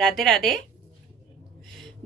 राधे राधे।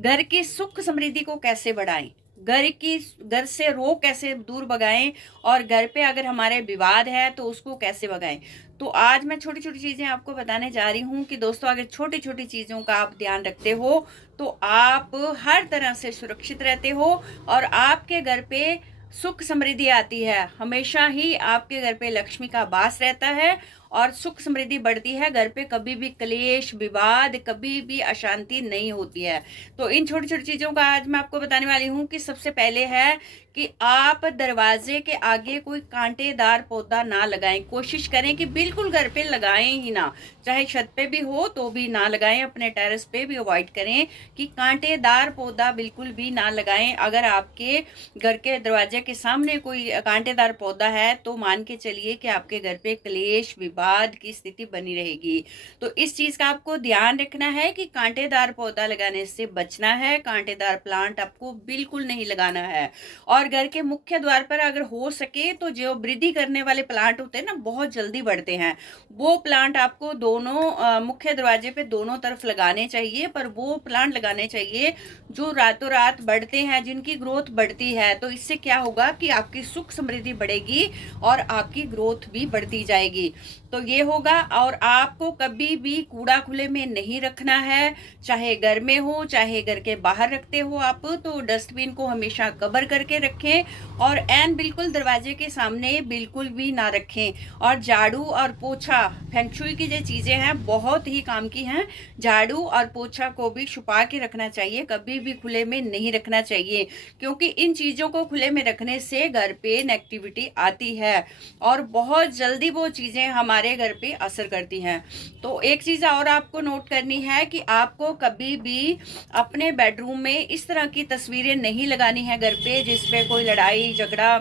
घर की सुख समृद्धि को कैसे बढ़ाएं, घर से रोग कैसे दूर भगाएं, और घर पे अगर हमारे विवाद है तो उसको कैसे भगाएं। तो आज मैं छोटी छोटी चीजें आपको बताने जा रही हूँ कि दोस्तों अगर छोटी छोटी चीजों का आप ध्यान रखते हो तो आप हर तरह से सुरक्षित रहते हो और आपके घर पे सुख समृद्धि आती है। हमेशा ही आपके घर पे लक्ष्मी का वास रहता है और सुख समृद्धि बढ़ती है। घर पे कभी भी क्लेश विवाद कभी भी अशांति नहीं होती है। तो इन छोटी छोटी चीजों का आज मैं आपको बताने वाली हूँ कि सबसे पहले है कि आप दरवाजे के आगे कोई कांटेदार पौधा ना लगाएं। कोशिश करें कि बिल्कुल घर पे लगाएं ही ना, चाहे छत पे भी हो तो भी ना लगाएं, अपने टेरेस पे भी अवॉइड करें कि कांटेदार पौधा बिल्कुल भी ना लगाएं। अगर आपके घर के दरवाजे के सामने कोई कांटेदार पौधा है तो मान के चलिए कि आपके घर पे क्लेश विवाद की स्थिति बनी रहेगी। तो इस चीज का आपको ध्यान रखना है कि कांटेदार पौधा लगाने से बचना है। कांटेदार प्लांट आपको बिल्कुल नहीं लगाना है। और घर के मुख्य द्वार पर अगर हो सके तो जो वृद्धि करने वाले प्लांट होते हैं ना, बहुत जल्दी बढ़ते हैं, वो प्लांट आपको दोनों मुख्य दरवाजे पे दोनों तरफ लगाने चाहिए। पर वो प्लांट लगाने चाहिए जो रातों रात बढ़ते हैं, जिनकी ग्रोथ बढ़ती है। तो इससे क्या होगा कि आपकी सुख समृद्धि बढ़ेगी और आपकी ग्रोथ भी बढ़ती जाएगी। तो ये होगा। और आपको कभी भी कूड़ा खुले में नहीं रखना है, चाहे घर में हो चाहे घर के बाहर रखते हो आप, तो डस्टबिन को हमेशा कवर करके रखें और एन बिल्कुल दरवाजे के सामने बिल्कुल भी ना रखें। और झाड़ू और पोछा, फेंगशुई की जो चीजें हैं बहुत ही काम की हैं। झाड़ू और पोछा को भी छुपा के रखना चाहिए, कभी भी खुले में नहीं रखना चाहिए, क्योंकि इन चीजों को खुले में रखने से घर पे नेगेटिविटी आती है और बहुत जल्दी वो चीजें हमारे घर पे असर करती हैं। तो एक चीज और आपको नोट करनी है कि आपको कभी भी अपने बेडरूम में इस तरह की तस्वीरें नहीं लगानी है घर पे जिसमें कोई लड़ाई झगड़ा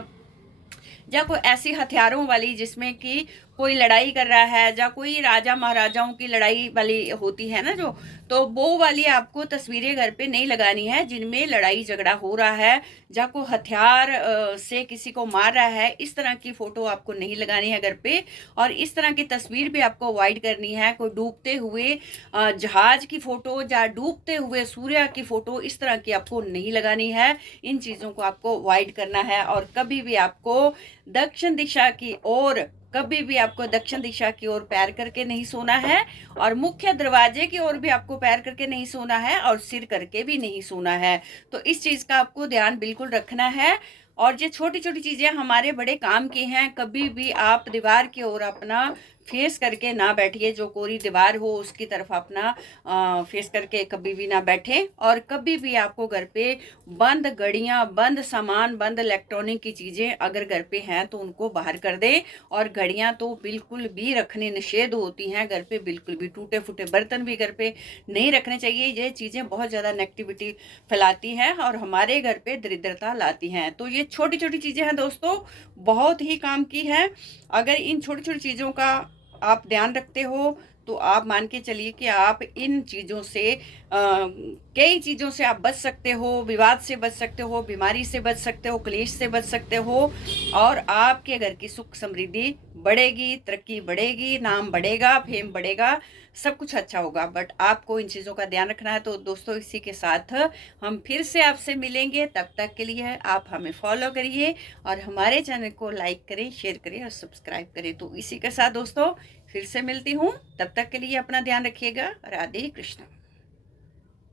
या कोई ऐसी हथियारों वाली जिसमें कि कोई लड़ाई कर रहा है, या कोई राजा महाराजाओं की लड़ाई वाली होती है ना जो, तो वो वाली आपको तस्वीरें घर पे नहीं लगानी है जिनमें लड़ाई झगड़ा हो रहा है, या कोई हथियार से किसी को मार रहा है। इस तरह की फोटो आपको नहीं लगानी है घर पे। और इस तरह की तस्वीर भी आपको अवॉइड करनी है। कोई डूबते हुए जहाज की फोटो या डूबते हुए सूर्य की फोटो इस तरह की आपको नहीं लगानी है। इन चीजों को आपको अवॉइड करना है। और कभी भी आपको दक्षिण दिशा की ओर, कभी भी आपको दक्षिण दिशा की ओर पैर करके नहीं सोना है, और मुख्य दरवाजे की ओर भी आपको पैर करके नहीं सोना है, और सिर करके भी नहीं सोना है। तो इस चीज का आपको ध्यान बिल्कुल रखना है। और ये छोटी छोटी चीजें हमारे बड़े काम की हैं। कभी भी आप दीवार की ओर अपना फेस करके ना बैठिए, जो कोरी दीवार हो उसकी तरफ अपना फेस करके कभी भी ना बैठे। और कभी भी आपको घर पे बंद घड़ियां, बंद सामान, बंद इलेक्ट्रॉनिक की चीजें अगर घर पे हैं तो उनको बाहर कर दे। और घड़ियां तो बिल्कुल भी रखने निषेध होती हैं घर पे, बिल्कुल भी। टूटे फूटे बर्तन भी घर पे नहीं रखने चाहिए। ये चीजें बहुत ज्यादा नेगेटिविटी फैलाती हैं और हमारे घर पे दरिद्रता लाती हैं। तो ये छोटी छोटी चीजें हैं दोस्तों, बहुत ही काम की हैं। अगर इन छोटी छोटी चीजों का आप ध्यान रखते हो तो आप मान के चलिए कि आप इन चीज़ों से कई चीज़ों से आप बच सकते हो। विवाद से बच सकते हो, बीमारी से बच सकते हो, क्लेश से बच सकते हो, और आपके घर की सुख समृद्धि बढ़ेगी, तरक्की बढ़ेगी, नाम बढ़ेगा, फेम बढ़ेगा, सब कुछ अच्छा होगा। बट आपको इन चीज़ों का ध्यान रखना है। तो दोस्तों इसी के साथ हम फिर से आपसे मिलेंगे। तब तक के लिए आप हमें फॉलो करिए और हमारे चैनल को लाइक करें, शेयर करें और सब्सक्राइब करें। तो इसी के साथ दोस्तों फिर से मिलती हूँ। तब तक के लिए अपना ध्यान रखिएगा। राधे कृष्ण।